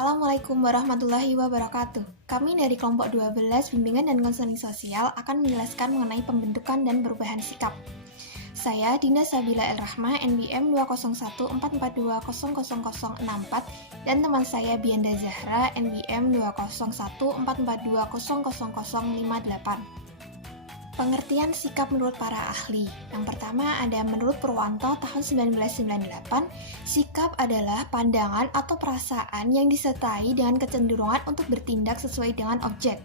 Assalamualaikum warahmatullahi wabarakatuh. Kami dari kelompok 12 Bimbingan dan Konseling Sosial akan menjelaskan mengenai pembentukan dan perubahan sikap. Saya Dinda Sabila El-Rahma, NBM 20144200064 dan teman saya Bianda Zahra, NBM 20144200058. Pengertian sikap menurut para ahli. Yang pertama ada menurut Purwanto tahun 1998, sikap adalah pandangan atau perasaan yang disertai dengan kecenderungan untuk bertindak sesuai dengan objek.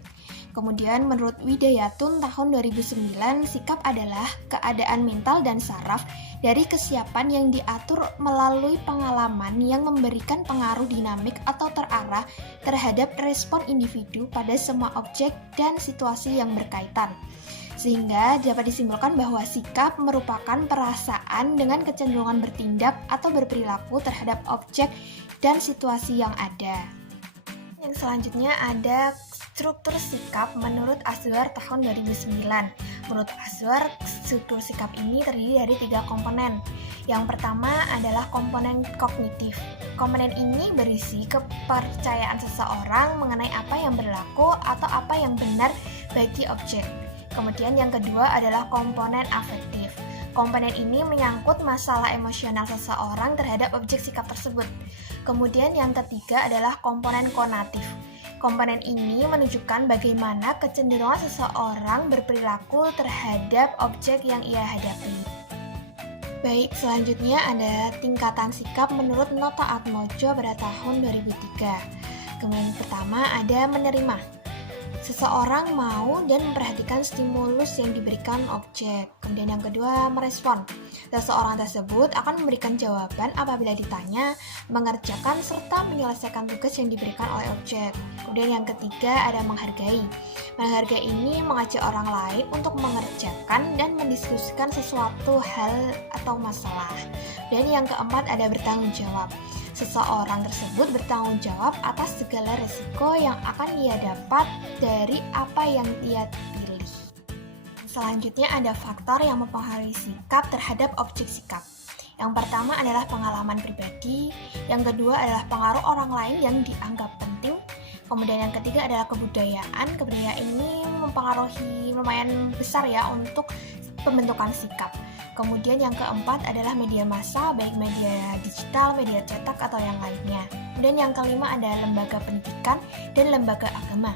Kemudian menurut Widayatun tahun 2009, sikap adalah keadaan mental dan saraf dari kesiapan yang diatur melalui pengalaman yang memberikan pengaruh dinamik atau terarah terhadap respon individu pada semua objek dan situasi yang berkaitan. Sehingga dapat disimpulkan bahwa sikap merupakan perasaan dengan kecenderungan bertindak atau berperilaku terhadap objek dan situasi yang ada. Yang selanjutnya ada struktur sikap menurut Azwar tahun 2009. Menurut Azwar, struktur sikap ini terdiri dari 3 komponen. Yang pertama adalah komponen kognitif. Komponen ini berisi kepercayaan seseorang mengenai apa yang berlaku atau apa yang benar bagi objek. Kemudian yang kedua adalah komponen afektif. Komponen ini menyangkut masalah emosional seseorang terhadap objek sikap tersebut. Kemudian yang ketiga adalah komponen konatif. Komponen ini menunjukkan bagaimana kecenderungan seseorang berperilaku terhadap objek yang ia hadapi. Baik, selanjutnya ada tingkatan sikap menurut Nota Atmojo pada tahun 2003. Kemudian pertama ada menerima. Seseorang mau dan memperhatikan stimulus yang diberikan objek. Kemudian yang kedua, merespon. Seseorang tersebut akan memberikan jawaban apabila ditanya, mengerjakan serta menyelesaikan tugas yang diberikan oleh objek. Kemudian yang ketiga, ada menghargai. Menghargai ini mengajak orang lain untuk mengerjakan dan mendiskusikan sesuatu hal atau masalah. Dan yang keempat, ada bertanggung jawab. Seseorang tersebut bertanggung jawab atas segala resiko yang akan ia dapat dari apa yang ia pilih. Selanjutnya ada faktor yang mempengaruhi sikap terhadap objek sikap. Yang pertama adalah pengalaman pribadi, yang kedua adalah pengaruh orang lain yang dianggap penting, kemudian yang ketiga adalah kebudayaan. Kebudayaan ini mempengaruhi lumayan besar ya untuk pembentukan sikap. Kemudian yang keempat adalah media massa, baik media digital, media cetak, atau yang lainnya. Kemudian yang kelima ada lembaga pendidikan dan lembaga agama.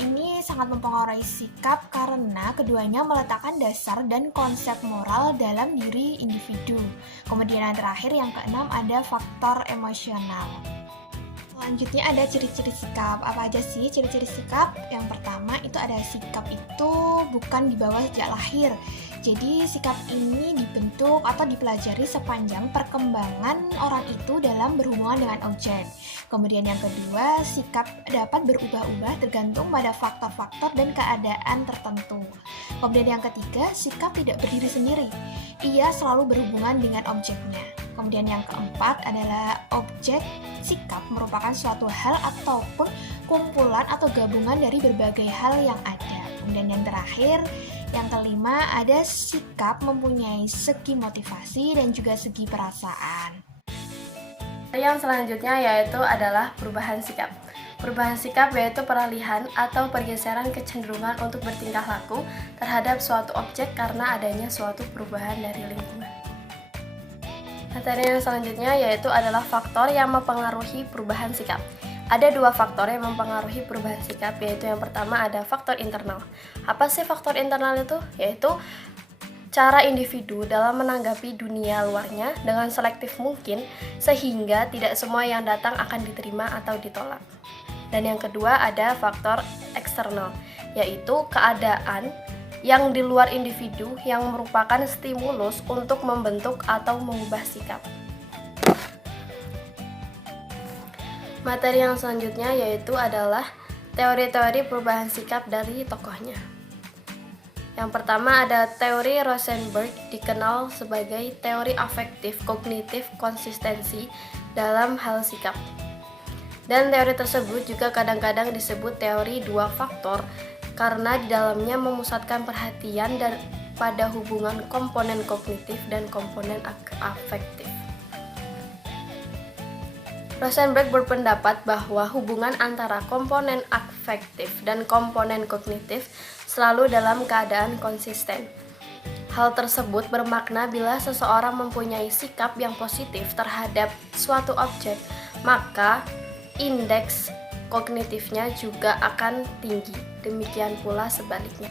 Ini sangat mempengaruhi sikap karena keduanya meletakkan dasar dan konsep moral dalam diri individu. Kemudian yang terakhir, yang keenam, ada faktor emosional. Selanjutnya ada ciri-ciri sikap. Apa aja sih ciri-ciri sikap? Yang pertama itu ada sikap itu bukan dibawa sejak lahir. Jadi sikap ini dibentuk atau dipelajari sepanjang perkembangan orang itu dalam berhubungan dengan objek. Kemudian yang kedua, sikap dapat berubah-ubah tergantung pada faktor-faktor dan keadaan tertentu. Kemudian yang ketiga, sikap tidak berdiri sendiri. Ia selalu berhubungan dengan objeknya. Kemudian yang keempat adalah objek sikap merupakan suatu hal ataupun kumpulan atau gabungan dari berbagai hal yang ada. Kemudian yang terakhir, yang kelima, ada sikap mempunyai segi motivasi dan juga segi perasaan. Yang selanjutnya yaitu adalah perubahan sikap. Perubahan sikap yaitu peralihan atau pergeseran kecenderungan untuk bertingkah laku terhadap suatu objek karena adanya suatu perubahan dari lingkungan. Materi yang selanjutnya yaitu adalah faktor yang mempengaruhi perubahan sikap. Ada 2 faktor yang mempengaruhi perubahan sikap, yaitu yang pertama ada faktor internal. Apa sih faktor internal itu? Yaitu cara individu dalam menanggapi dunia luarnya dengan selektif mungkin, sehingga tidak semua yang datang akan diterima atau ditolak. Dan yang kedua ada faktor eksternal, yaitu keadaan yang di luar individu yang merupakan stimulus untuk membentuk atau mengubah sikap. Materi yang selanjutnya yaitu adalah teori-teori perubahan sikap dari tokohnya. Yang pertama ada teori Rosenberg, dikenal sebagai teori afektif kognitif konsistensi dalam hal sikap. Dan teori tersebut juga kadang-kadang disebut teori 2 faktor karena di dalamnya memusatkan perhatian dan pada hubungan komponen kognitif dan komponen afektif. Rosenberg berpendapat bahwa hubungan antara komponen afektif dan komponen kognitif selalu dalam keadaan konsisten. Hal tersebut bermakna bila seseorang mempunyai sikap yang positif terhadap suatu objek, maka indeks kognitifnya juga akan tinggi. Demikian pula sebaliknya.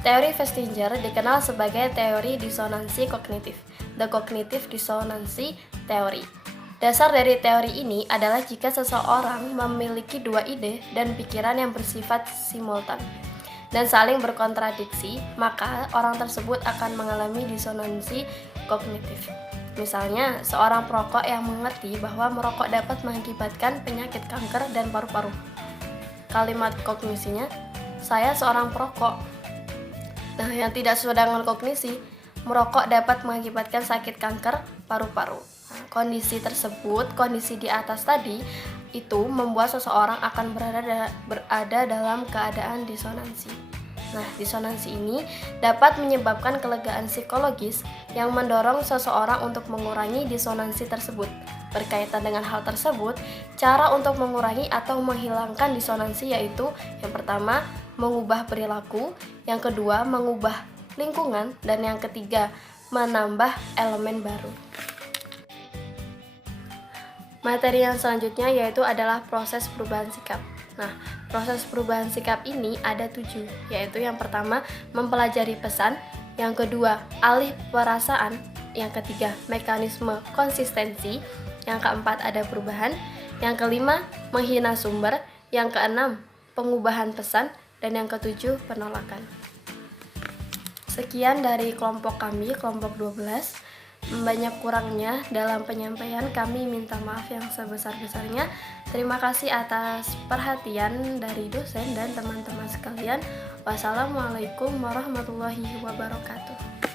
Teori Festinger dikenal sebagai teori disonansi kognitif, the cognitive dissonancy theory. Dasar dari teori ini adalah jika seseorang memiliki dua ide dan pikiran yang bersifat simultan dan saling berkontradiksi, maka orang tersebut akan mengalami disonansi kognitif. Misalnya, seorang perokok yang mengerti bahwa merokok dapat mengakibatkan penyakit kanker dan paru-paru. Kalimat kognisinya, saya seorang perokok. Nah, yang tidak sesuai dengan kognisi, merokok dapat mengakibatkan sakit kanker paru-paru. Nah, kondisi tersebut, kondisi di atas tadi, itu membuat seseorang akan berada dalam keadaan disonansi. Nah, disonansi ini dapat menyebabkan kelegaan psikologis yang mendorong seseorang untuk mengurangi disonansi tersebut. Berkaitan dengan hal tersebut, cara untuk mengurangi atau menghilangkan disonansi yaitu yang pertama, mengubah perilaku, yang kedua, mengubah lingkungan, dan yang ketiga, menambah elemen baru. Materi yang selanjutnya yaitu adalah proses perubahan sikap. Nah, proses perubahan sikap ini ada 7, yaitu yang pertama, mempelajari pesan, yang kedua, alih perasaan, yang ketiga, mekanisme konsistensi, yang keempat, ada perubahan, yang kelima, menghina sumber, yang keenam, pengubahan pesan, dan yang ketujuh, penolakan. Sekian dari kelompok kami, kelompok 12. Banyak kurangnya dalam penyampaian, kami minta maaf yang sebesar-besarnya. Terima kasih atas perhatian dari dosen dan teman-teman sekalian. Wassalamualaikum warahmatullahi wabarakatuh.